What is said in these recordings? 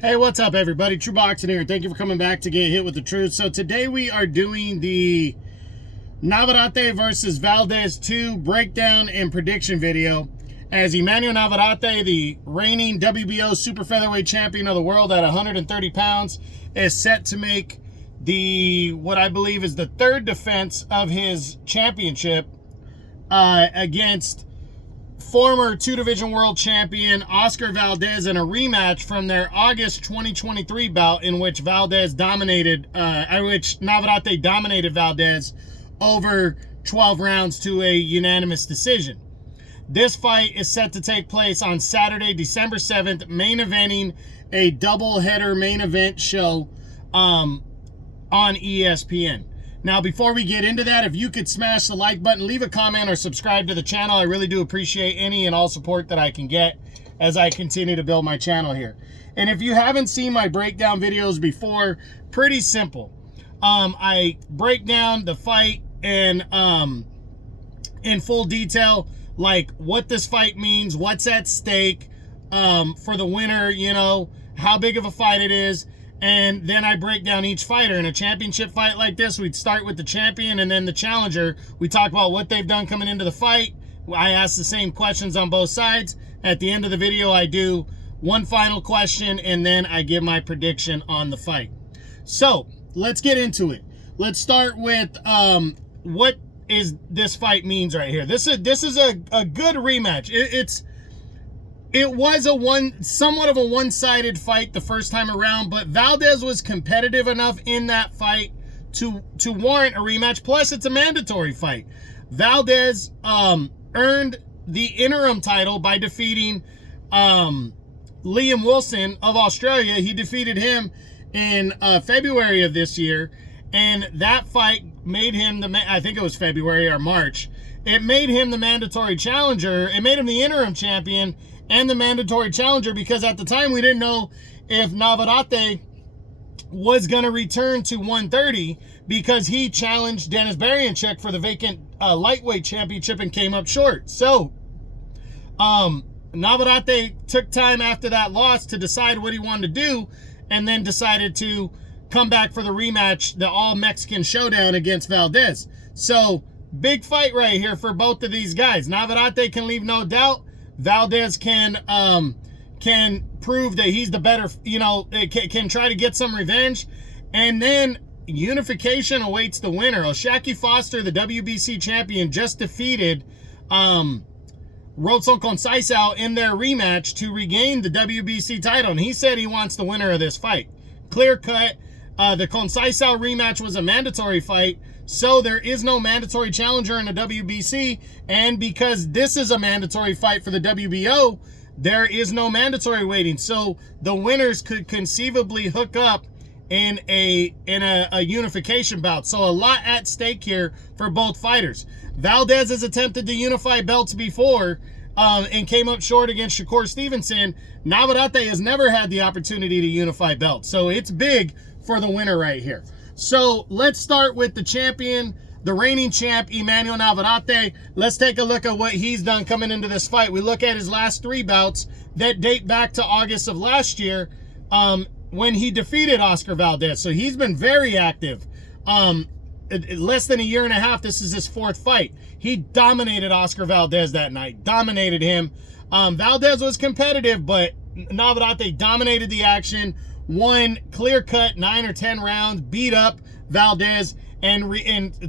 Hey, what's up, everybody? True Boxing here. Thank you for coming back to Get Hit with the Truth. So today we are doing the Navarrette versus Valdez 2 breakdown and prediction video, as Emmanuel Navarrete, the reigning WBO Super Featherweight Champion of the world at 130 pounds, is set to make what I believe is the third defense of his championship against former two-division world champion Oscar Valdez in a rematch from their August 2023 bout in which Navarrete dominated Valdez over 12 rounds to a unanimous decision. This fight is set to take place on Saturday, December 7th, main eventing a double-header main event show on ESPN. Now, before we get into that, if you could smash the like button, leave a comment, or subscribe to the channel. I really do appreciate any and all support that I can get as I continue to build my channel here. And if you haven't seen my breakdown videos before, pretty simple. I break down the fight in full detail, like what this fight means, what's at stake for the winner, how big of a fight it is. And then I break down each fighter. In a championship fight like this, we'd start with the champion and then the challenger. We talk about what they've done coming into the fight. I ask the same questions on both sides. At the end of the video, I do one final question, and then I give my prediction on the fight. So let's get into it. Let's start with what is this fight means right here. This is a good rematch. It was somewhat of a one-sided fight the first time around, but Valdez was competitive enough in that fight to warrant a rematch. Plus, it's a mandatory fight. Valdez earned the interim title by defeating Liam Wilson of Australia. He defeated him in February of this year, and that fight made him I think it was February or March. It made him the mandatory challenger. It made him the interim champion and the mandatory challenger, because at the time we didn't know if Navarrete was going to return to 130, because he challenged Dennis Berianchuk for the vacant lightweight championship and came up short. So Navarrete took time after that loss to decide what he wanted to do, and then decided to come back for the rematch, the all-Mexican showdown against Valdez. So big fight right here for both of these guys. Navarrete can leave no doubt. Valdez can prove that he's the better, can try to get some revenge. And then unification awaits the winner. O'Shaquie Foster, the WBC champion, just defeated Robson Conceição in their rematch to regain the WBC title. And he said he wants the winner of this fight. Clear cut. The Conceição rematch was a mandatory fight, so there is no mandatory challenger in the WBC, and because this is a mandatory fight for the WBO, there is no mandatory waiting. So the winners could conceivably hook up in a unification bout. So a lot at stake here for both fighters. Valdez has attempted to unify belts before and came up short against Shakur Stevenson. Navarrete has never had the opportunity to unify belts, so it's big for the winner right here. So let's start with the champion, the reigning champ, Emmanuel Navarrete. Let's take a look at what he's done coming into this fight. We look at his last three bouts that date back to August of last year when he defeated Oscar Valdez. So he's been very active. Less than a year and a half, this is his fourth fight. He dominated Oscar Valdez that night, dominated him. Valdez was competitive, but Navarrete dominated the action, won clear-cut 9 or 10 rounds, beat up Valdez, and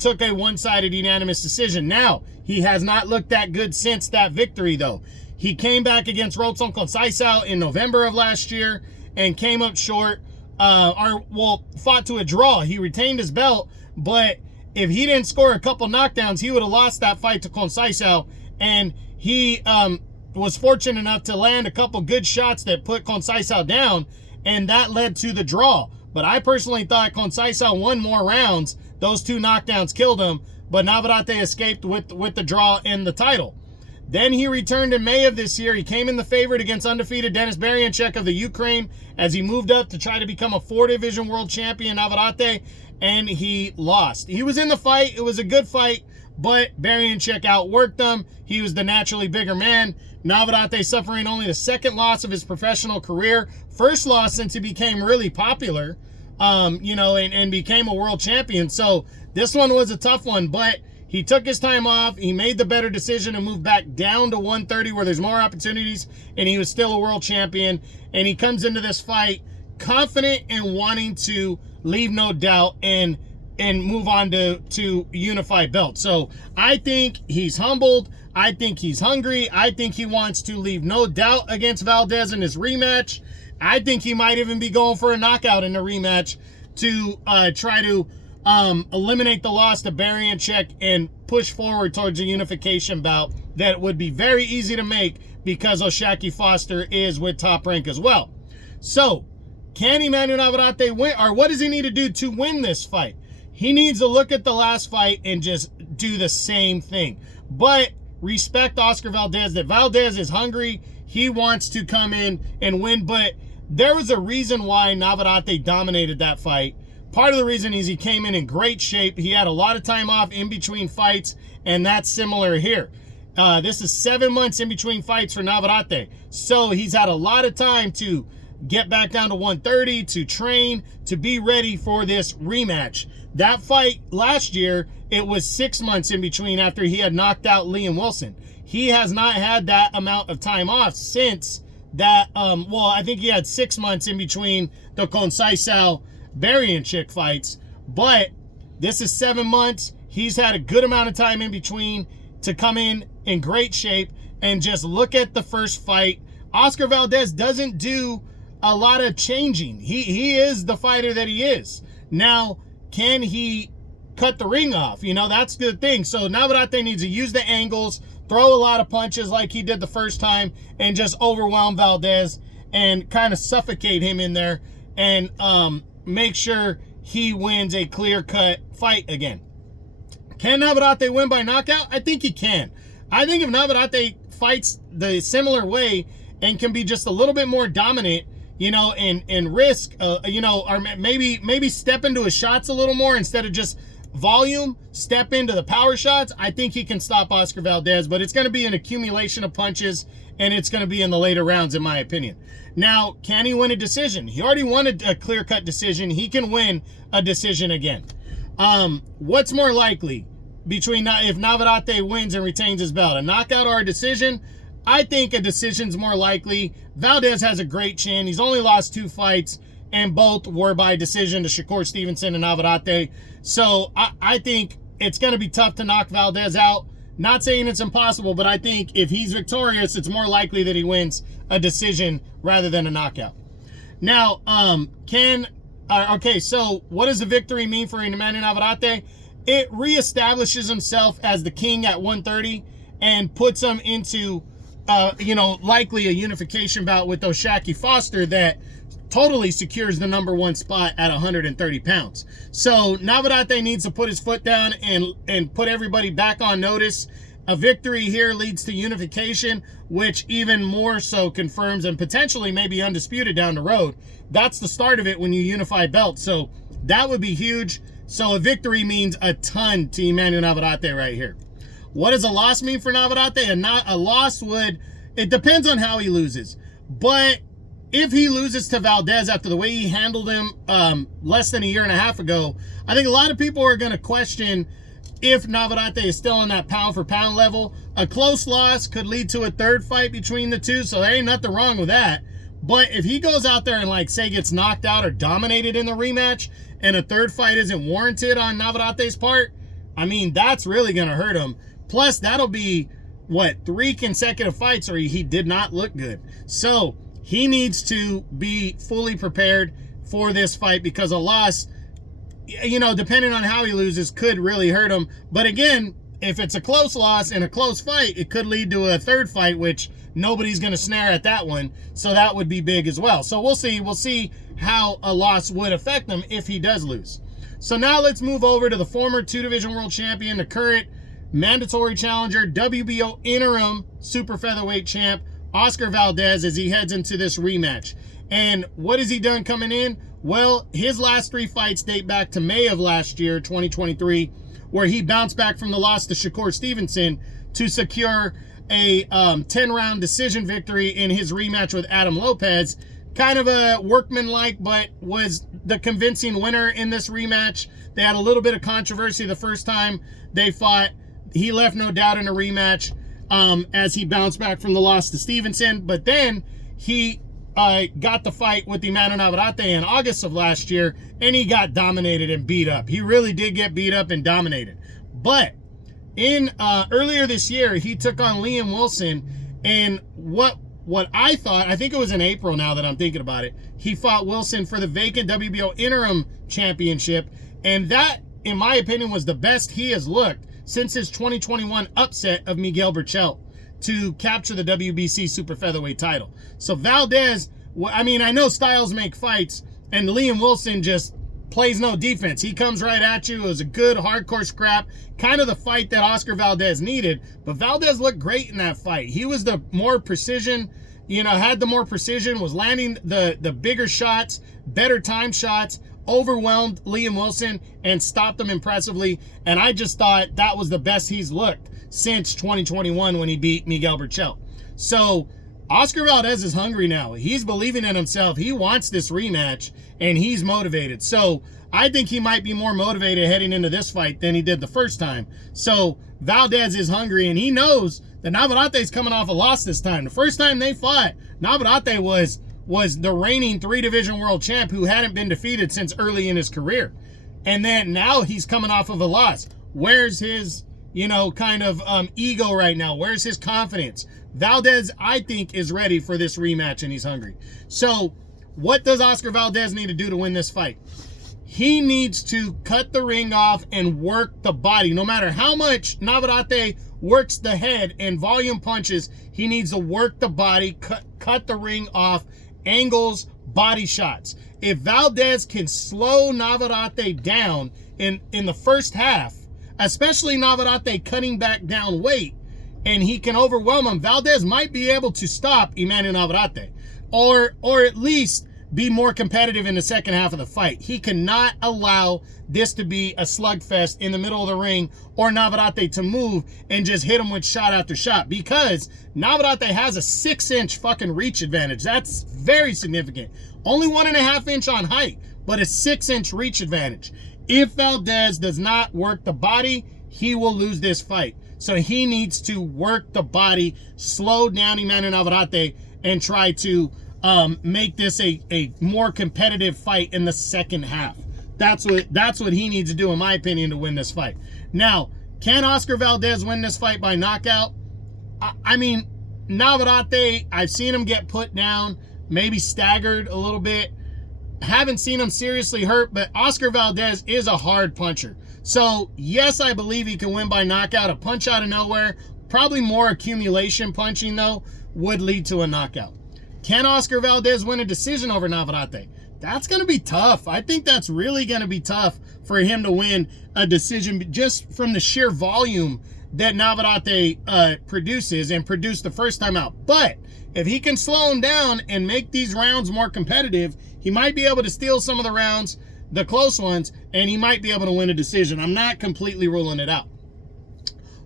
took a one-sided unanimous decision. Now, he has not looked that good since that victory, though. He came back against Robson Conceição in November of last year and came up short, fought to a draw. He retained his belt, but if he didn't score a couple knockdowns, he would have lost that fight to Conceição, and he was fortunate enough to land a couple good shots that put Conceição down, and that led to the draw. But I personally thought Conceição won more rounds. Those two knockdowns killed him, but Navarrete escaped with the draw and the title. Then he returned in May of this year. He came in the favorite against undefeated Dennis Berianchuk of the Ukraine as he moved up to try to become a 4-division world champion, Navarrete, and he lost. He was in the fight. It was a good fight, but Berianchuk outworked him. He was the naturally bigger man. Navarrette suffering only the second loss of his professional career. First loss since he became really popular, and became a world champion. So this one was a tough one, but he took his time off. He made the better decision and moved back down to 130 where there's more opportunities, and he was still a world champion. And he comes into this fight confident and wanting to leave no doubt and move on to unify belt. So I think he's humbled. I think he's hungry. I think he wants to leave no doubt against Valdez in this rematch. I think he might even be going for a knockout in the rematch to try to eliminate the loss to Barianchek and push forward towards a unification bout that would be very easy to make because O'Shaquie Foster is with Top Rank as well. So, can Emmanuel Navarrete win, or what does he need to do to win this fight? He needs to look at the last fight and just do the same thing. But respect Oscar Valdez, that Valdez is hungry. He wants to come in and win, but there was a reason why Navarrete dominated that fight. Part of the reason is he came in great shape. He had a lot of time off in between fights, and that's similar here. This is 7 months in between fights for Navarrete. So he's had a lot of time to get back down to 130, to train, to be ready for this rematch. That fight last year, it was 6 months in between after he had knocked out Liam Wilson. He has not had that amount of time off since that. I think he had 6 months in between the Conceição Barianchek fights, but this is 7 months. He's had a good amount of time in between to come in great shape. And just look at the first fight. Oscar Valdez doesn't do a lot of changing. He is the fighter that he is. Now, can he cut the ring off? That's the thing. So Navarrete needs to use the angles, throw a lot of punches like he did the first time, and just overwhelm Valdez and kind of suffocate him in there and make sure he wins a clear-cut fight again. Can Navarrete win by knockout? I think he can. I think if Navarrete fights the similar way and can be just a little bit more dominant, and risk, or maybe step into his shots a little more instead of just volume, step into the power shots, I think he can stop Oscar Valdez, but it's going to be an accumulation of punches, and it's going to be in the later rounds, in my opinion. Now, can he win a decision? He already won a clear-cut decision. He can win a decision again. What's more likely between if Navarrete wins and retains his belt, a knockout or a decision? I think a decision's more likely. Valdez has a great chin. He's only lost 2 fights, and both were by decision to Shakur Stevenson and Navarrete. So I think it's going to be tough to knock Valdez out. Not saying it's impossible, but I think if he's victorious, it's more likely that he wins a decision rather than a knockout. Now, so what does the victory mean for Emmanuel Navarrete? It reestablishes himself as the king at 130 and puts him into likely a unification bout with O'Shaquie Foster that totally secures the #1 spot at 130 pounds. So Navarrete needs to put his foot down and put everybody back on notice. A victory here leads to unification, which even more so confirms and potentially may be undisputed down the road. That's the start of it when you unify belts. So that would be huge. So a victory means a ton to Emmanuel Navarrete right here. What does a loss mean for Navarrete? A loss it depends on how he loses. But if he loses to Valdez after the way he handled him less than a year and a half ago, I think a lot of people are going to question if Navarrete is still on that pound-for-pound level. A close loss could lead to a third fight between the two, so there ain't nothing wrong with that. But if he goes out there and, say, gets knocked out or dominated in the rematch, and a third fight isn't warranted on Navarrete's part, I mean, that's really going to hurt him. Plus, that'll be, 3 consecutive fights where he did not look good. So he needs to be fully prepared for this fight, because a loss, depending on how he loses, could really hurt him. But again, if it's a close loss and a close fight, it could lead to a third fight, which nobody's going to snare at that one. So that would be big as well. So we'll see. We'll see how a loss would affect him if he does lose. So now let's move over to the former 2-division world champion, the current mandatory challenger, WBO interim super featherweight champ, Oscar Valdez, as he heads into this rematch. And what has he done coming in? Well, his last 3 fights date back to May of last year, 2023, where he bounced back from the loss to Shakur Stevenson to secure a 10-round decision victory in his rematch with Adam Lopez. Kind of a workmanlike, but was the convincing winner in this rematch. They had a little bit of controversy the first time they fought. He left no doubt in a rematch as he bounced back from the loss to Stevenson. But then he got the fight with Emmanuel Navarrete in August of last year, and he got dominated and beat up. He really did get beat up and dominated. But in earlier this year, he took on Liam Wilson, and what I thought, I think it was in April now that I'm thinking about it, he fought Wilson for the vacant WBO interim championship, and that, in my opinion, was the best he has looked since his 2021 upset of Miguel Berchelt to capture the WBC Super Featherweight title. So Valdez, I mean, I know styles make fights, and Liam Wilson just plays no defense. He comes right at you. It was a good hardcore scrap, kind of the fight that Oscar Valdez needed. But Valdez looked great in that fight. He was the more precision, had the more precision, was landing the bigger shots, better time shots, overwhelmed Liam Wilson and stopped him impressively. And I just thought that was the best he's looked since 2021 when he beat Miguel Berchelt. So Oscar Valdez is hungry now. He's believing in himself. He wants this rematch, and he's motivated. So I think he might be more motivated heading into this fight than he did the first time. So Valdez is hungry, and he knows that Navarrete's coming off a loss this time. The first time they fought, Navarrete was the reigning 3-division world champ who hadn't been defeated since early in his career. And then now he's coming off of a loss. Where's his, kind of ego right now? Where's his confidence? Valdez, I think, is ready for this rematch, and he's hungry. So what does Oscar Valdez need to do to win this fight? He needs to cut the ring off and work the body. No matter how much Navarrete works the head and volume punches, he needs to work the body, cut the ring off, angles, body shots. If Valdez can slow Navarrete down in the first half, especially Navarrete cutting back down weight, and he can overwhelm him, Valdez might be able to stop Emmanuel Navarrete, or at least be more competitive in the second half of the fight. He cannot allow this to be a slugfest in the middle of the ring, or Navarrete to move and just hit him with shot after shot, because Navarrete has a 6-inch fucking reach advantage. That's very significant. Only 1.5 inch on height, but a 6-inch reach advantage. If Valdez does not work the body, he will lose this fight. So he needs to work the body, slow down Emmanuel Navarrete, and try to make this a more competitive fight in the second half. That's what he needs to do, in my opinion, to win this fight. Now, can Oscar Valdez win this fight by knockout? I mean, Navarrete, I've seen him get put down, maybe staggered a little bit. Haven't seen him seriously hurt, but Oscar Valdez is a hard puncher. So, yes, I believe he can win by knockout. A punch out of nowhere, probably more accumulation punching, though, would lead to a knockout. Can Oscar Valdez win a decision over Navarrete? That's going to be tough. I think that's really going to be tough for him to win a decision just from the sheer volume that Navarrete produces and produced the first time out. But if he can slow him down and make these rounds more competitive, he might be able to steal some of the rounds, the close ones, and he might be able to win a decision. I'm not completely ruling it out.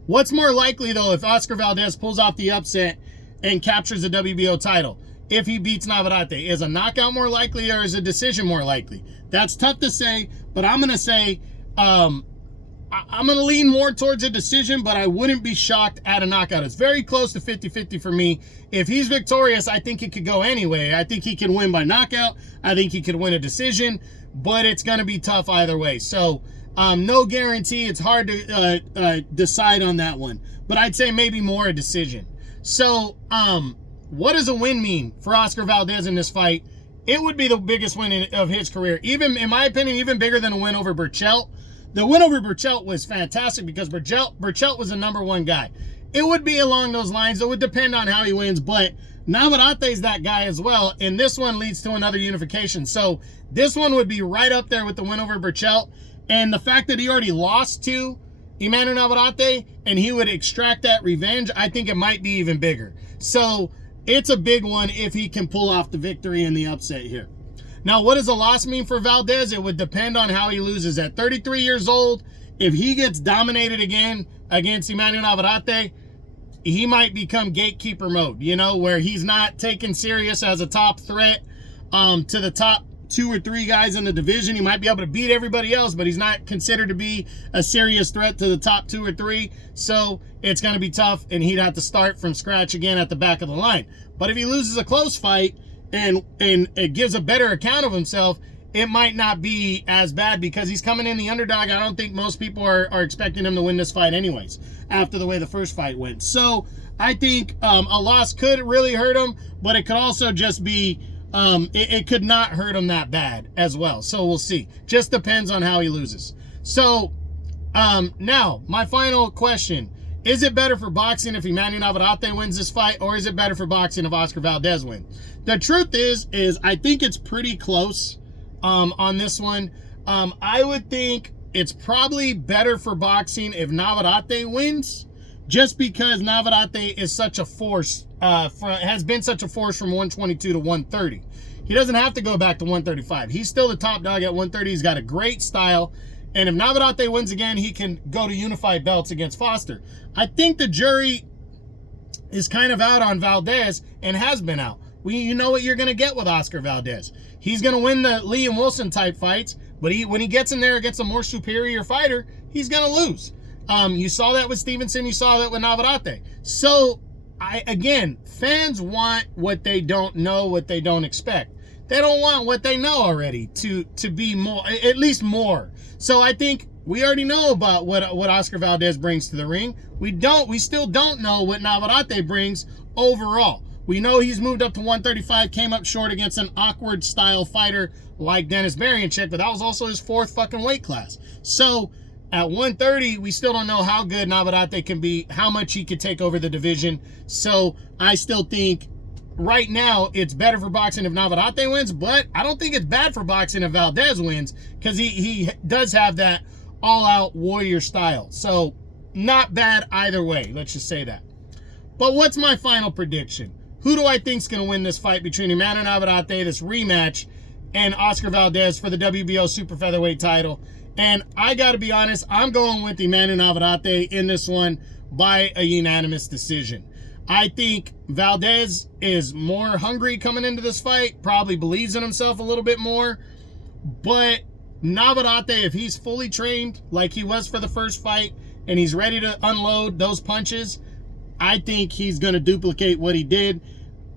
What's more likely, though, if Oscar Valdez pulls off the upset and captures the WBO title? If he beats Navarrete, is a knockout more likely, or is a decision more likely? That's tough to say, but I'm going to say I'm going to lean more towards a decision, but I wouldn't be shocked at a knockout. It's very close to 50-50 for me. If he's victorious, I think it could go anyway. I think he can win by knockout. I think he could win a decision, but it's going to be tough either way. So no guarantee. It's hard to decide on that one, but I'd say maybe more a decision. So what does a win mean for Oscar Valdez in this fight? It would be the biggest win of his career. Even, in my opinion, even bigger than a win over Berchelt. The win over Berchelt was fantastic because Berchelt was the #1 guy. It would be along those lines. It would depend on how he wins, but Navarrete's that guy as well, and this one leads to another unification. So this one would be right up there with the win over Berchelt, and the fact that he already lost to Emmanuel Navarrete and he would extract that revenge, I think it might be even bigger. So it's a big one if he can pull off the victory and the upset here. Now, what does a loss mean for Valdez? It would depend on how he loses. At 33 years old, if he gets dominated again against Emmanuel Navarrete, he might become gatekeeper mode, you know, where he's not taken serious as a top threat to the top 2 or 3 guys in the division. He might be able to beat everybody else, but he's not considered to be a serious threat to the top 2 or 3. So it's going to be tough, and he'd have to start from scratch again at the back of the line. But if he loses a close fight and it gives a better account of himself, it might not be as bad because he's coming in the underdog. I don't think most people are expecting him to win this fight anyways, after the way the first fight went. So I think a loss could really hurt him, but it could also just be, it could not hurt him that bad as well. So we'll see. Just depends on how he loses. So now, my final question. Is it better for boxing if Emmanuel Navarrete wins this fight, or is it better for boxing if Oscar Valdez wins? The truth is I think it's pretty close. On this one, I would think it's probably better for boxing if Navarrete wins, just because Navarrete is such a force, has been such a force from 122 to 130. He doesn't have to go back to 135. He's still the top dog at 130. He's got a great style. And if Navarrete wins again, he can go to unified belts against Foster. I think the jury is kind of out on Valdez and has been out. You know what you're going to get with Oscar Valdez. He's going to win the Liam Wilson type fights, but when he gets in there against a more superior fighter, he's going to lose. You saw that with Stevenson. You saw that with Navarrete. So, again, fans want what they don't know, what they don't expect. They don't want what they know already to be more, at least more. So I think we already know about what Oscar Valdez brings to the ring. We still don't know what Navarrete brings overall. We know he's moved up to 135, came up short against an awkward style fighter like Dennis Berianchik, but that was also his 4th fucking weight class. So at 130, we still don't know how good Navarrete can be, how much he could take over the division. So I still think right now it's better for boxing if Navarrete wins, but I don't think it's bad for boxing if Valdez wins, because he does have that all-out warrior style. So not bad either way, let's just say that. But what's my final prediction? Who do I think is going to win this fight between Emmanuel Navarrete, this rematch, and Oscar Valdez for the WBO Super Featherweight title? And I got to be honest, I'm going with Emmanuel Navarrete in this one by a unanimous decision. I think Valdez is more hungry coming into this fight, probably believes in himself a little bit more. But Navarrete, if he's fully trained like he was for the first fight, and he's ready to unload those punches, I think he's going to duplicate what he did.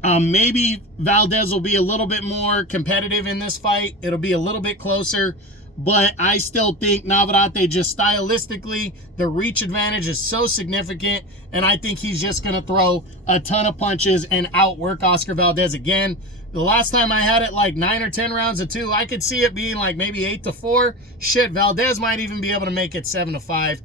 Maybe Valdez will be a little bit more competitive in this fight. It'll be a little bit closer, but I still think Navarrete, just stylistically, the reach advantage is so significant, and I think he's just going to throw a ton of punches and outwork Oscar Valdez again. The last time I had it like 9 or 10 rounds to 2, I could see it being like maybe 8-4. Shit, Valdez might even be able to make it 7-5.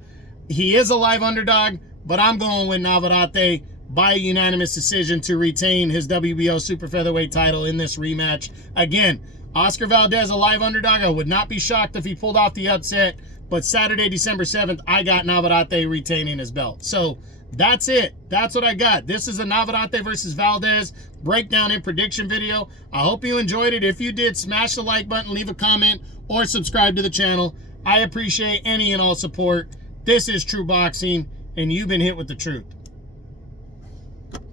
He is a live underdog, but I'm going with Navarrete by a unanimous decision to retain his WBO Super Featherweight title in this rematch. Again, Oscar Valdez, a live underdog. I would not be shocked if he pulled off the upset, but Saturday, December 7th, I got Navarrete retaining his belt. So that's it. That's what I got. This is a Navarrete versus Valdez breakdown and prediction video. I hope you enjoyed it. If you did, smash the like button, leave a comment, or subscribe to the channel. I appreciate any and all support. This is True Boxing, and you've been hit with the truth.